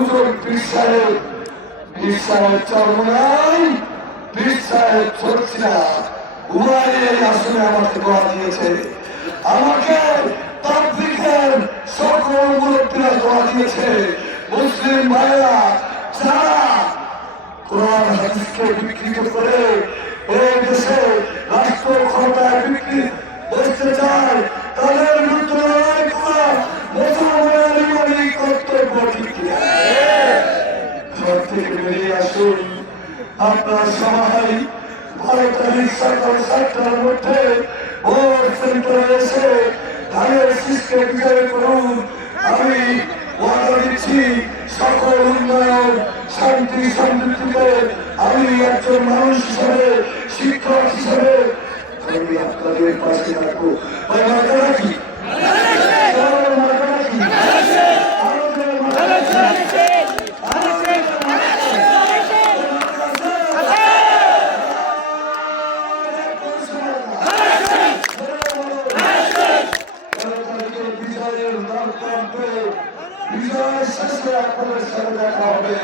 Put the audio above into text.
হুজুর পীর সাহেব চরমনাই, পীর সাহেব চলছিনা উমায়ের আসনে আমাকে দোয়া দিয়েছে, আমাকে তাবলীগের সকল মুরব্বীরা দোয়া দিয়েছে। মুসলিম ভাইরা যারা কোরআন হাদিসকে বিকৃত করে এই দেশে রাষ্ট্র ক্ষমতায় বিক্রি বসতে চায়, তাদের বিরুদ্ধে লড়াই করা মুসলমানের ইমানি কর্তব্য। ঠিক কিনা? ঘর থেকে বেরিয়ে আসুন, আপনার সবাই 12 তারিখ সকাল 7টার মধ্যে ভোট সেন্টারে এসে ধানের শীষকে বিজয় করুন। আমি ওয়াদা দিচ্ছি, সকল উন্নয়ন শান্তি সমৃদ্ধিতে আমি একজন মানুষ হিসাবে, শিক্ষক হিসাবে আমি আপনাদের পাশে থাকবো। রাখি বিজয় শেষে আপনাদের সাথে দেখা হবে।